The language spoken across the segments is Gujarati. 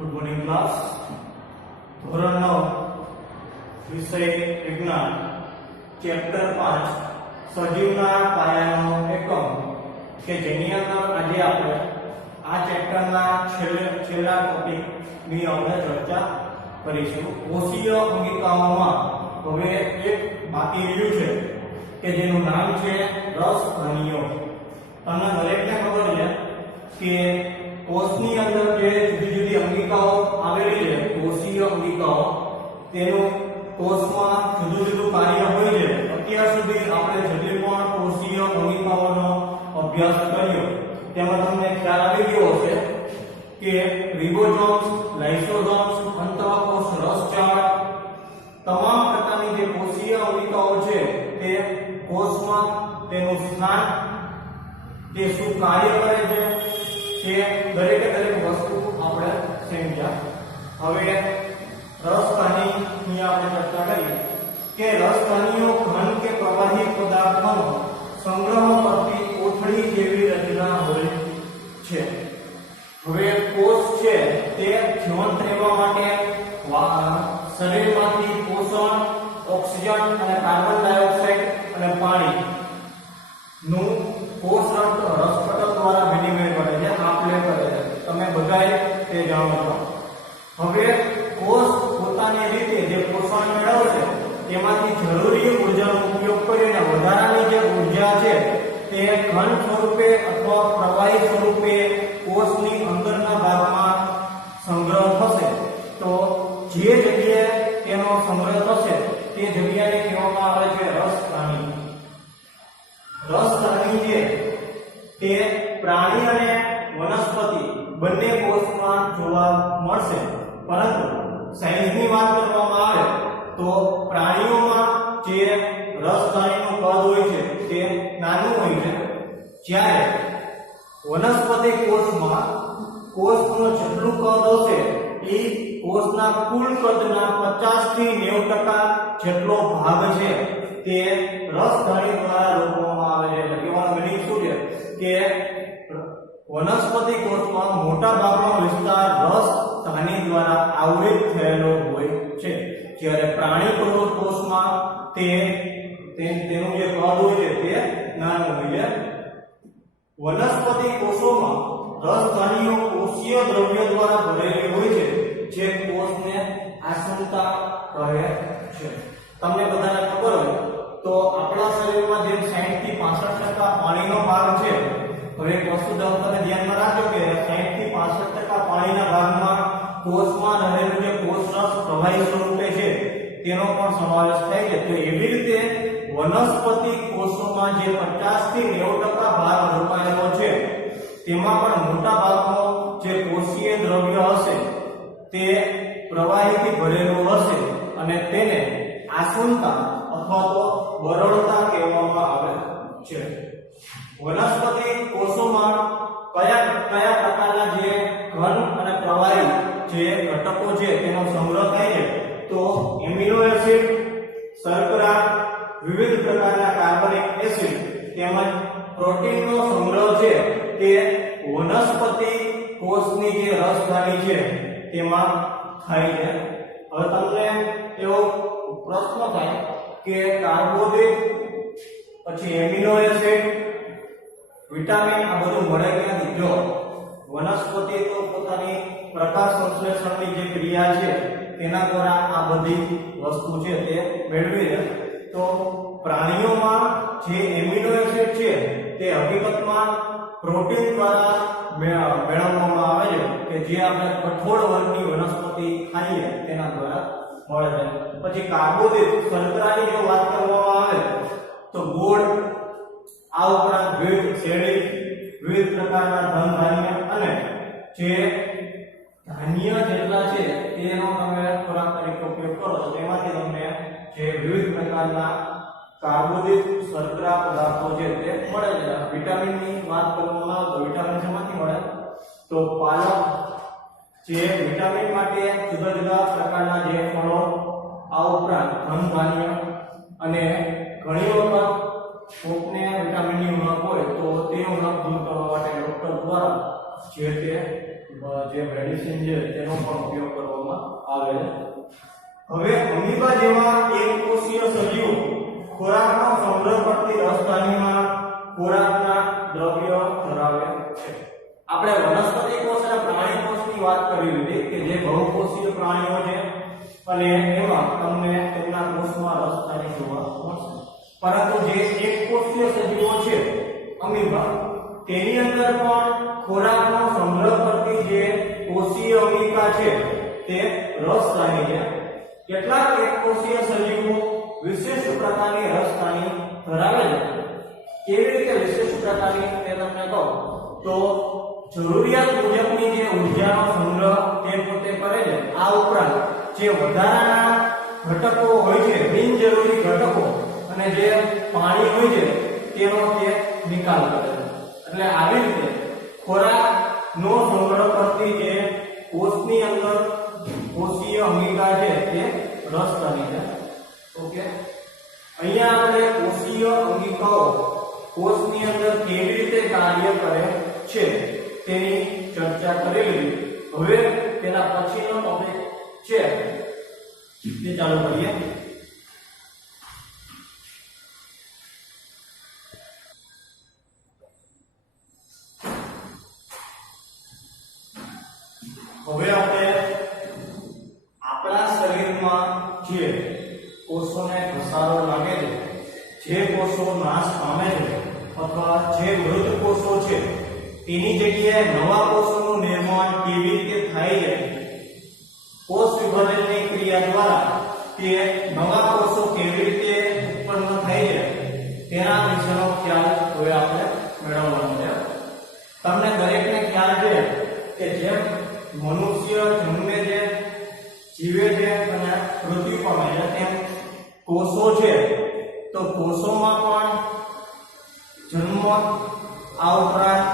Good morning class. ધોરણ 9 વિષય વિજ્ઞાન ચેપ્ટર 5 સજીવના પાયાનો એકમ કે જેની અંદર આજે આપણે આ ચેપ્ટરના છેલ્લા ટોપિક ની આપણે ચર્ચા કરીશું। કોષીય અંગિકાઓમાં હવે એક બાકી રહ્યું છે કે જેનું નામ છે રસ ધણીઓ। તમને દરેકને ખબર છે કે કોષની અંદર જે જુદી જુદી અંગિકાઓ આવેલી છે કોષીય અંગિકાઓ તેનું કોષમાં જુદું જુદું કાર્ય હોય છે। અત્યાર સુધી આપણે જેટલી પણ કોષીય અંગિકાઓનો અભ્યાસ કર્યો તેમાં તમને ખ્યાલ આવી ગયો હશે કે રિબોસોમ્સ, લાઇસોસોમ્સ, અંતઃકોષ રસજાળ તમામ પ્રકારની જે કોષીય અંગિકાઓ છે તે કોષમાં તેનું સ્થાન, તે શું કાર્ય કરે છે તે દરેક વસ્તુ આપણે સમજ્યા। હવે રસધાનીની આપણે ચર્ચા કરી કે રસધાનીઓ ઘન કે પ્રવાહી પદાર્થોનો સંગ્રહ કરતી કોથળી જેવી રચના હોય છે। હવે કોષ છે તે જીવંત રહેવા માટે શરીરમાંથી પોષણ, ઓક્સિજન અને કાર્બન ડાયોક્સાઇડ અને પાણી નું કોષ રસપટલ દ્વારા વિનિમય કરે છે, આપલે કરે છે। તમે બધાએ તે જાણો છો। હવે કોષ પોતાની રીતે જે પોષણ મેળવશે તેમાંથી જરૂરી ઊર્જાનો ઉપયોગ કરીને વધારાની જે ઊર્જા છે તે ઘન સ્વરૂપે અથવા પ્રવાહી સ્વરૂપે કોષની અંદરના ભાગમાં સંગ્રહ થશે। તો જે જગ્યાએ તેનો સંગ્રહ થશે તે જગ્યાને કહેવામાં આવે છે રસધાની। રસધાની છે તે પ્રાણી અને વનસ્પતિ બંને કોષમાં જોવા મળશે, પરંતુ સાઈઝની વાત કરવામાં આવે તો પ્રાણીઓમાં જે રસધાનીનું કદ હોય છે તે નાનું હોય છે, જ્યારે વનસ્પતિ કોષમાં કોષનું જેટલું કદ હશે એ કોષના કુલ કદના 50 થી 90% જેટલો ભાગ છે તે રસધાની દ્વારા રોકવામાં આવે છે। એટલે કહેવાનો મીનિંગ શું છે કે વનસ્પતિ કોષમાં મોટા ભાગનો વિસ્તાર રસધાની દ્વારા આવૃત થયેલો હોય છે, જ્યારે પ્રાણી કોષમાં તેનું જે કદ હોય છે તે નાનું હોય છે। વનસ્પતિ કોષોમાં રસધાનીઓ કોષીય દ્રવ્ય દ્વારા ભરેલી હોય છે, જે કોષને આસંતા કહે છે। તમને બધાને ખબર હોય તો આપણા શરીરમાં જેમ 60 થી 65% પાણીનો ભાગ છે, હવે એક વસ્તુ તમે ધ્યાનમાં રાખજો કે 60 થી 65% પાણીના ભાગમાં કોષમાં રહેલું જે કોષરસ પ્રવાહી સ્વરૂપે છે તેનો પણ સમાવેશ થાય છે। તો એવી રીતે વનસ્પતિ કોષોમાં જે 50 થી 90% ભાગ રોકાયેલો છે તેમાં પણ મોટા ભાગનો જે કોષીય દ્રવ્ય હશે તે પ્રવાહીથી ભરેલું હશે અને તેને આસંતા અથવા તો બરડતા કહેવામાં આવે છે। વનસ્પતિ કોષોમાં કયા પ્રકારના જે ઘન અને પ્રવાહી જે ઘટકો છે તેનો સંગ્રહ થાય છે તો એમિનો એસિડ, શર્કરા, વિવિધ પ્રકારના કાર્બનિક એસિડ તેમજ પ્રોટીનનો સંગ્રહ છે તે વનસ્પતિ કોષની જે રસધાની છે તેમાં થાય છે। હવે તમને એવો પ્રશ્ન થાય કે કાર્બોદિત, પછી એમિનો એસિડ, વિટામિન આ બધું મળે ક્યાંથી? જો વનસ્પતિ તો પોતાની પ્રકાશ સંશ્લેષણની જે ક્રિયા છે તેના દ્વારા આ બધી વસ્તુ છે તે મેળવી છે। તો પ્રાણીઓમાં જે એમિનો એસિડ છે તે હકીકતમાં પ્રોટીન દ્વારા મેળવવામાં આવે છે કે જે આપણે કઠોળ વર્ગની વનસ્પતિ ખાઈએ તેના દ્વારા મળે છે। પછી કાર્બોદિત શર્કરાની જો વાત કરવામાં આવે તો ગોળ, આ ઉપરાંત વિવિધ શેરડી, વિવિધ પ્રકારના ધન ધાન્ય અને જે ધાન્ય જેટલા છે તેનો તમે ખોરાક તરીકે ઉપયોગ કરો તો તેમાંથી તમને જે વિવિધ પ્રકારના કાર્બોદિત શર્કરા પદાર્થો છે તે મળે છે। વિટામિનની વાત કરવામાં આવે તો વિટામિન શેમાંથી મળે તો પાલક, જે વિટામિન માટે જુદા જુદા પ્રકારના જે ફળો, આ ઉપરાંત ધન ધાન્ય અને ઘણી વખત કોકને વિટામિનની ઉણપ હોય તો તે ઉણપ દૂર કરવા માટે ડોક્ટર દ્વારા જે તે જે મેડિસિન છે તેનો પણ ઉપયોગ કરવામાં આવે છે. હવે અમીબા જેવા એકકોષીય સજીવો ખોરાકનો સંગ્રહ કરતી રસધાનીમાં ખોરાકના દ્રવ્ય ધરાવે છે. આપણે વનસ્પતિ કોષ અને પ્રાણી કોષની વાત કરી લીધી કે જે બહુકોષીય પ્રાણીઓ છે અને એમાં તમને તેમના કોષમાં રસધાની જોવા મળશે. પરંતુ જે એકકોષીય સજીવો છે અમીબા, તેની અંદર પણ ખોરાકનો સંગ્રહ કરતી જે કોષીય અમિકા છે તે રસધાની છે. કેટલાક એકકોષીય સજીવો વિશિષ્ટ પ્રકારની રસધાની ધરાવે છે. કેવી રીતે વિશિષ્ટ પ્રકારની તે તમને કહું તો જરૂરિયાત મુજબની જે ઊર્જાનો સંગ્રહ તે પોતે કરે છે. આ ઉપરાંત જે વધારાના ઘટકો હોય છે, બિનજરૂરી ઘટકો અને જે પાણી હોય છે તેનો તે નિકાલ કરે છે. એટલે આવી રીતે ખોરાકનો સંગ્રહ કરતી જે કોષની અંદર કોષીય અમિકા છે તે રસધાની છે. ઓકે, અહીંયા આપણે કોષીય અંગિકાઓ કોષની અંદર કેવી રીતે કાર્ય કરે છે તેની ચર્ચા કરેલી. હવે તેના પછીનો ટોપિક છે તે ચાલુ કરીએ. હવે આપણે આપણા શરીરમાં જે કોષોને ઘસારો લાગે છે, જે કોષો નાશ પામે છે અથવા જે મૃત કોષો છે તેની જગ્યાએ નવા કોષોનું નિર્માણ કેવી રીતે થાય છે, કોષ વિભાજનની ક્રિયા દ્વારા તે નવા કોષો કેવી રીતે ઉત્પન્ન થાય છે તેના વિશેનો ખ્યાલ હવે આપણે મેળવવાનો છે. તમને દરેકને ખ્યાલ છે કે જેમ મનુષ્ય જન્મે છે, જીવે છે અને મૃત્યુ પામે છે, તેમ કોષો છે તો કોષોમાં પણ જન્મ, આ ઉપરાંત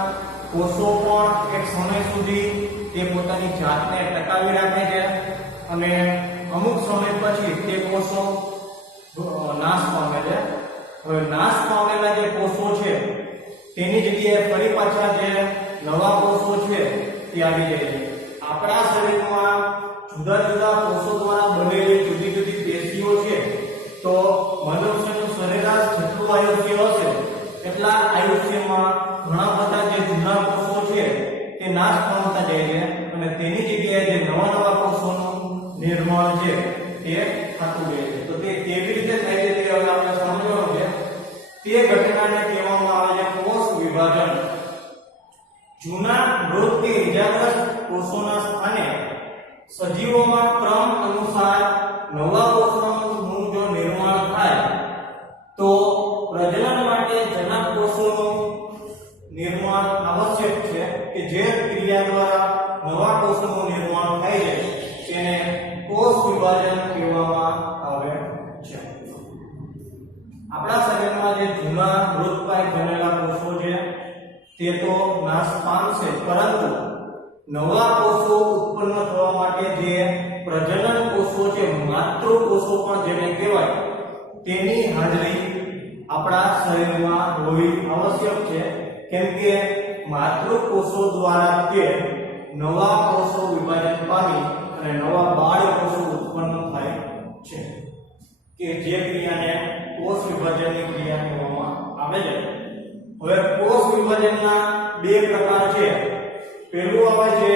કોષો પણ એક સમય સુધી તે પોતાની જાતને ટકાવી રાખે છે અને અમુક સમય પછી તે કોષો નાશ પામે છે. હવે નાશ પામેલા જે કોષો છે તેની જગ્યાએ ફરી પાછા જે નવા કોષો છે તે આવી જાય છે. આપણા શરીરમાં જુદા જુદા કોષો દ્વારા બનેલી જુદી જુદી પેશીઓ છે. તો મનુષ્યનું સરેરાશ જેટલું આયુષ્ય હશે એટલા આયુષ્યમાં ઘણા બધા જે જૂના કોષો છે તે નાશ પામતા જાય છે અને તેની જગ્યાએ જે નવા નવા કોષોનું નિર્માણ છે તે થતું જાય છે. તો તે કેવી રીતે થાય છે તે હવે આપણે સમજવાનું છે. તે ઘટનાને કહેવામાં આવે છે કોષ વિભાજન. જૂના મૃત કે ઇજાગ્રસ્ત કોષોના સ્થાને સજીવોમાં ક્રમ અનુસાર નવા કોષોનું જો નિર્માણ થાય તો પ્રજનન માટે જનક કોષોનું નિર્માણ આવશ્યક છે કે જે ક્રિયા દ્વારા નવા કોષોનું નિર્માણ થાય છે તેને કોષ વિભાજન કહેવામાં આવે છે. આપણા શરીરમાં જે જૂના મૃતપ્રાય બનેલા કોષો છે તે તો નાશ પામશે, પરંતુ નવા કોષો ઉત્પન્ન થવા માટે જે પ્રજનન કોષો છે, માતૃ કોષો પણ જેને કહેવાય, તેની હાજરી આપણા શરીરમાં હોવી આવશ્યક છે. કેમ કે માતૃ કોષો દ્વારા કે નવા કોષો વિભાજન પામી અને નવા બાળ કોષો ઉત્પન્ન થાય છે કે જે ક્રિયાને કોષ વિભાજનની ક્રિયા કહેવામાં આવે છે. હવે કોષ વિભાજનના બે પ્રકાર છે. પહેલું આવે છે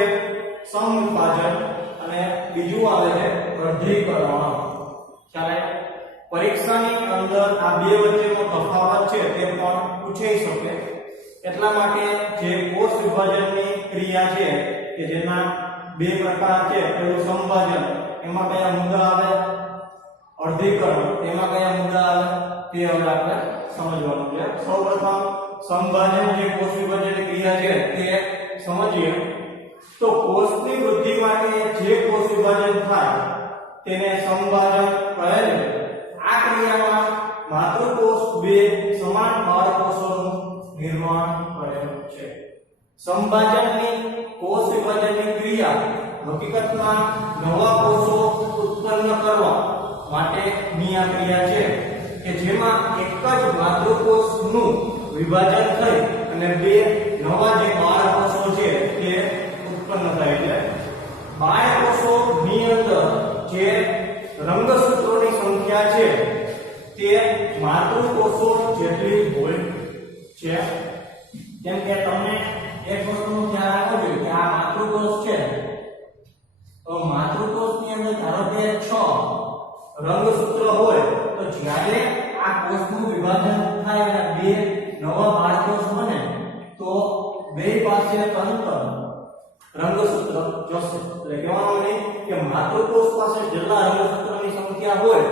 સમવિભાજન અને બીજું આવે છે વૃદ્ધિકરણ. ચાલે પરીક્ષાની અંદર આ બે વચ્ચેનો તફાવત છે તે પણ પૂછાઈ શકે. એટલા માટે જે કોષ વિભાજનની ક્રિયા છે કે જેના બે પ્રકાર છે, પેલું સમવિભાજન, એમાં કયા મુદ્દા આવે, અર્ધીકરણ, એમાં કયા મુદ્દા આવે તે હવે આપણે સમજવાનું છે. સૌપ્રથમ સમવિભાજન જે કોષ વિભાજનની ક્રિયા છે તે સમજીએ. તો કોષની વૃદ્ધિ માટે જે કોષ વિભાજન થાય તેને સમવિભાજન કહે છે. આ ક્રિયામાં માતૃકોષ બે સમાન બાળકોષોનું નિર્માણ કરે છે. સમવિભાજનની કોષ વિભાજનની ક્રિયા હકીકતમાં નવા કોષો ઉત્પન્ન કરવા માટેની આ ક્રિયા છે કે જેમાં એક જ માતૃકોષનું વિભાજન થઈ અને બે નવા જે બાળકોષો છે તે ઉત્પન્ન જેટલી હોય છે। કેમ કે તમને એક વસ્તુનું ખ્યાલ રાખવો જોઈએ કે આ માતૃકોષ છે, તો માતૃકોષની અંદર ધારો કે 6 રંગસૂત્ર હોય, તો જ્યારે આ કોષનું વિભાજન થાય અને બે નવા બાળકોષ બને તો બે પાસે તંત્ર રંગસૂત્ર જોશે। એટલે કહેવાનો નહીં કે માતૃકોષ પાસે જેટલા રંગસૂત્રોની સંખ્યા હોય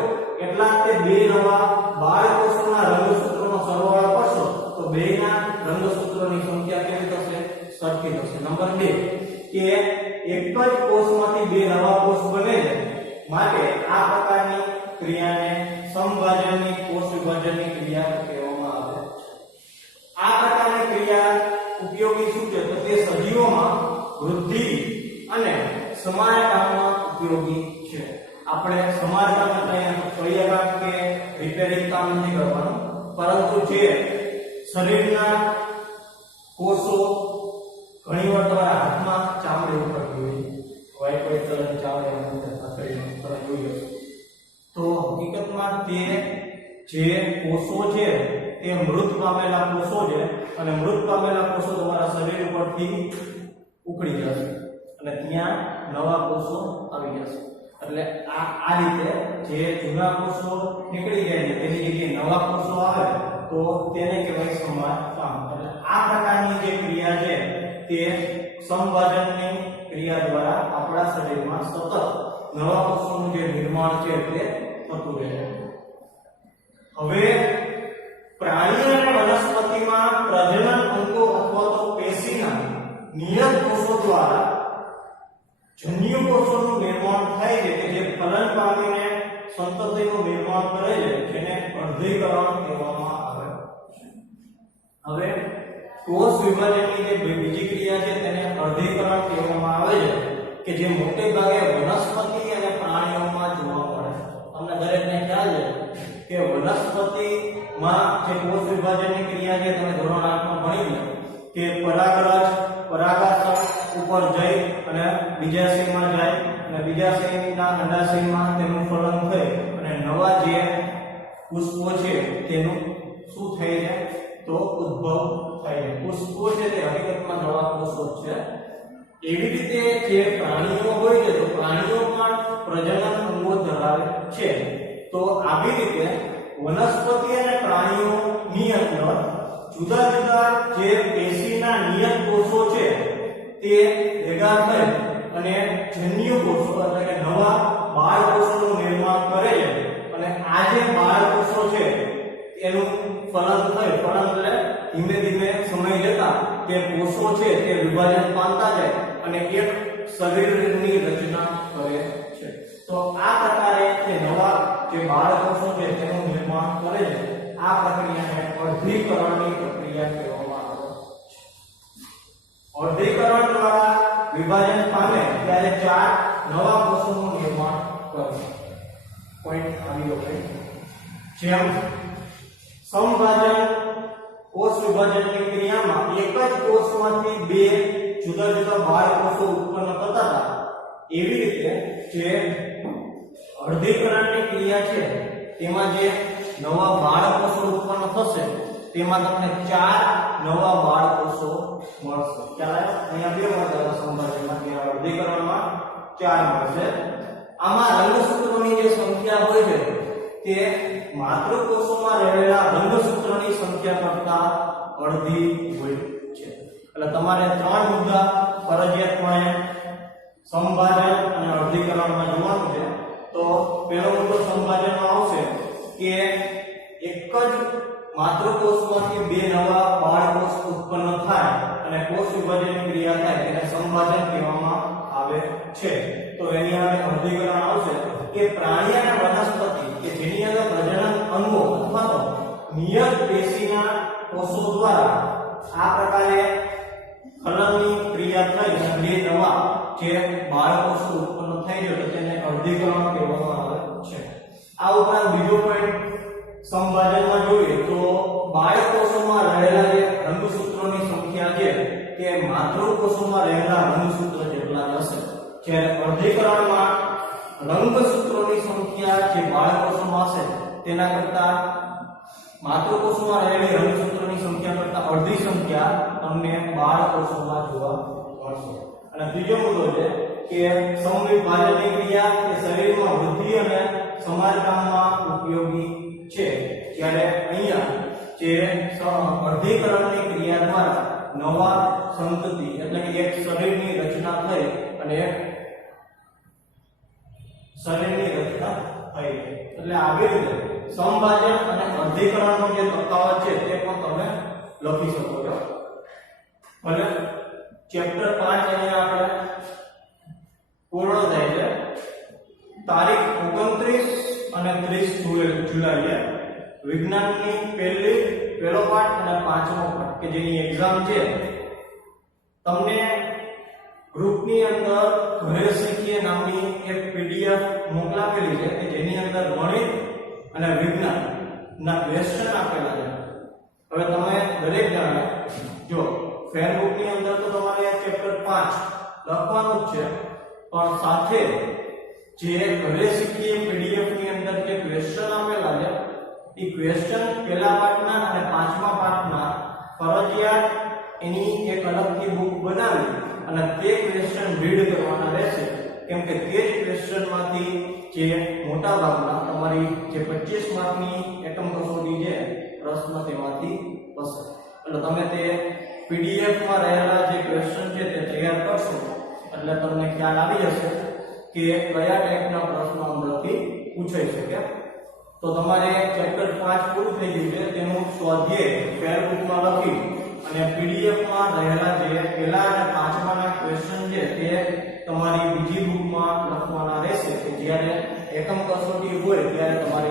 એટલા તે બે નવા બાળકોષોના રંગસૂત્રોનો સરવાળો કરશો તો બેના રંગસૂત્રોની સંખ્યા કેવી થશે? સરખી થશે। નંબર 2 કે એક જ કોષમાંથી બે નવા કોષ બને છે, માટે આ પ્રકારની ક્રિયાને સમભાજનની કોષ વિભાજનની ક્રિયા કહેવામાં આવે છે। આ પ્રકારની ક્રિયા ઉપયોગી શું છે? તો તે સજીવોમાં વૃદ્ધિ અને સમારકામમાં ઉપયોગી છે। આપણે સમારકામ એટલે સોયાકામ કે રિપેરિંગ કામ નથી કરવાનું, પરંતુ જે શરીરના કોષો ઘણી વાર તમારા હાથમાં ચામડી ઉપડતી હોય, કોઈ કલર ચામડી અંદર શરીરમાં તમે જોઈ હશે, તો હકીકતમાં તે જે કોષો છે તે મૃત પામેલા કોષો છે, અને મૃત પામેલા કોષો તમારા શરીર ઉપરથી ઉખડી જશે અને ત્યાં નવા કોષો આવી જશે। એટલે આ રીતે જે જૂના કોષો નીકળી જાય છે તેની જગ્યાએ નવા કોષો આવે તો તેને કહેવાય સમારકામ। એટલે આ પ્રકારની જે ક્રિયા છે તે સમભાજનની ક્રિયા દ્વારા આપણા શરીરમાં સતત નવા કોષોનું જે નિર્માણ છે તે થતું રહે છે। હવે પ્રાણી અને વનસ્પતિમાં પ્રજનન અંગો અથવા તો પેશીના નિયત કોષો દ્વારા જન્યુ કોષોનું નિર્માણ થાય છે કે જે ફલન પામીને સંતતિનું નિર્માણ કરે છે, જેને અર્ધીકરણ કહેવામાં આવે છે। હવે કોષ વિભાજનની જે બીજી ક્રિયા છે તેને અર્ધીકરણ કહેવામાં આવે છે, કે જે મોટે ભાગે વનસ્પતિ અને પ્રાણીઓમાં જોવા મળે છે। તમને દરેકને ખ્યાલ છે કે વનસ્પતિમાં જે કોષ વિભાજનની ક્રિયા છે તમે ધોરણ 8 માં ભણી લો કે પરાગાશય ઉપર જઈ અને બીજાશયમાં જાય અને બીજાશયના અંડાશયમાં તેનું ફલન થઈ અને નવા જે પુષ્પો છે તેનું શું થઈ જાય? તો ઉદ્ભવ થાય છે। પુષ્પો છે તે હકીકતમાં નવા કોષો છે। એવી રીતે જે પ્રાણીઓ હોય છે તો પ્રાણીઓ પણ પ્રજનન અંગો ધરાવે છે। તો આવી રીતે વનસ્પતિ અને પ્રાણીઓની અંદર જુદા જુદા જે પેશીના નિયત કોષો છે તે ભેગા થઈ અને જન્યુ કોષો એટલે કે નવા બાળ કોષોનું નિર્માણ કરે છે, અને આ જે બાળ કોષો છે એનું ફલન થાય। ફલન એટલે ધીમે ધીમે સમય જતા તે કોષો છે તે વિભાજન પામતા જાય અને એક શરીરની રચના કરે છે। તો આ પ્રકારે તે નવા જે બાળ કોષો છે તેનું નિર્માણ કરે છે। આ પ્રક્રિયાને અર્ધીકરણની પ્રક્રિયા કહેવામાં આવે છે। અર્ધીકરણ દ્વારા વિભાજન પામે ત્યારે 4 નવા કોષોનું નિર્માણ કરે છે। પોઈન્ટ આવી ગયો। જેમ સમભાજન કોષ વિભાજનની ક્રિયામાં એક જ કોષમાંથી બે જુદા જુદા બાળ કોષો ઉત્પન્ન થતા હતા, એવી રીતે જે અર્ધીકરણની ક્રિયા છે તેમાં જે નવા બાળ કોષો ઉત્પન્ન થશે તેમાં તમને 4 નવા બાળ કોષો મળશે। ખ્યાલ આવ્યો? અહીંયા 2 મળશે સમભાજનમાં, કે અર્ધીકરણમાં 4 મળશે। આમાં રંગસૂત્રોની જે સંખ્યા હોય છે તે માતૃકોષોમાં રહેલા રંગસૂત્રોની સંખ્યા કરતા અડધી હોય છે। એટલે તમારે 3 મુદ્દા ફરજિયાતપણે સમભાજન અને અર્ધીકરણમાં જોવાનું છે। તો પહેલો મુદ્દો સમભાજનમાં આવશે કે એક જ માતૃકોષમાંથી બે નવા બાળકોષ ઉત્પન્ન થાય અને કોષ વિભાજનની ક્રિયા થાય તેને સમભાજન કહેવામાં આવે છે। તો એની અંદર અર્ધીકરણ આવશે કે પ્રાણી અને વનસ્પતિ કે જેની અંદર પ્રજનન અંગો અથવા તો નિયત પેશીના કોષો દ્વારા આ પ્રકારે ફલનની ક્રિયા થઈ અને બે નવા જે બાળકોષો ઉત્પન્ન થઈ જાય તેને અર્ધીકરણ કહેવામાં આવે છે। આ ઉપરાંત બીજો પોઈન્ટ સમભાજનમાં જોઈએ તો બાળકોષોમાં રહેલા જે રંગસૂત્રોની સંખ્યા છે તે માતૃકોષોમાં રહેલા રંગસૂત્રો જેટલા હશે, જ્યારે અર્ધીકરણમાં રંગસૂત્રોની સંખ્યા જે બાળકોષોમાં હશે તેના કરતા માતૃકોષમાં રહેલી રંગસૂત્રોની સંખ્યા કરતા અડધી સંખ્યા તમને બાળકોષોમાં જોવા મળશે. અને ત્રીજો મુદ્દો છે કે સમવિભાજનની ક્રિયા એ શરીરમાં વૃદ્ધિ અને સમારકામમાં ઉપયોગી છે, જ્યારે અહીંયા જે અર્ધીકરણની ક્રિયા દ્વારા નવા સંતતિ એટલે કે એક શરીરની રચના થઈ અને એક શરીરની રચના થઈ. એટલે આવી રીતે સમભાજન અને અર્ધીકરણનો જે તફાવત છે તે પણ તમે લખી શકો છો. ભલે ચેપ્ટર 5 અહીંયા આપણે પૂર્ણ થાય છે. તારીખ 29 અને 30 જુલાઈએ વિજ્ઞાનની પહેલો પાઠ અને પાંચમો પાઠ કે જેની એક્ઝામ છે તમને ગ્રુપની અંદર ઘરે શીખીએ નામની એક પીડીએફ મોકલાવેલી છે કે જેની અંદર ગણિત અને વિજ્ઞાનના ક્વેશ્ચન આપેલા છે. હવે તમે દરેક જણે જો ફેરબુકની અંદર તો તમારે ચેપ્ટર 5 લખવાનું જ છે, પણ સાથે જે ઘરે શીખીએ પીડીએફ ની અંદર જે ક્વેશ્ચન આપેલા છે એ ક્વેશ્ચન પહેલા પાઠના અને પાંચમા પાઠના ફરજિયાત એની એક અલગથી બુક બનાવી અને તે ક્વેશ્ચન રીડ કરવાના રહેશે, કેમ કે તે જ ક્વેશ્ચનમાંથી જે મોટા ભાગના તમારી જે 25 માર્કની એકમ કસોટી છે પ્રશ્ન તેમાંથી હશે. એટલે તમે તે પીડીએફ માં રહેલા જે ક્વેશ્ચન છે તે તૈયાર કરશો એટલે તમને ખ્યાલ આવી જશે કે કયા ટાઈપના પ્રશ્નો અંદરથી પૂછાઈ શકે. તો તમારે ચેપ્ટર 5 પૂરું થઈ ગયું છે, તેનું સ્વાધ્યાય ફેરબુકમાં લખી અને પીડીએફ માં રહેલા જે પહેલા અને પાંચમાના ક્વેશ્ચન છે તે તમારી બીજી બુકમાં લખવાના રહેશે કે જ્યારે એકમ કસોટી હોય ત્યારે તમારે